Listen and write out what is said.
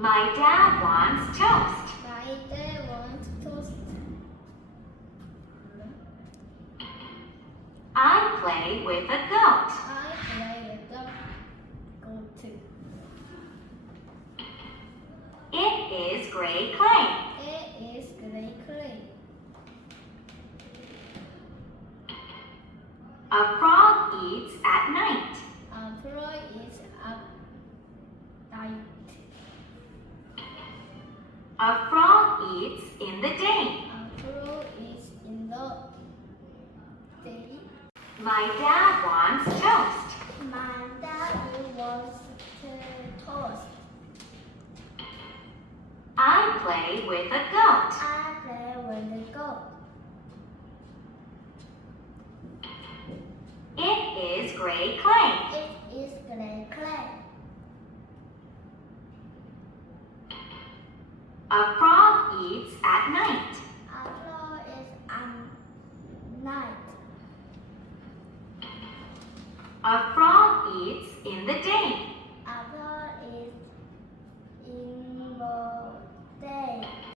My dad wants toast. My dad wants toast. I play with a goat. I play with the goat. It is gray clay. It is gray clay. A frog eats at night. A frog is at night. A frog eats in the day. A frog is in the day. My dad wants toast. My dad wants toast. I play with a goat. I play with the goat. It is gray clay. It is gray clay. A frog eats at night. A frog is at night. A frog eats in the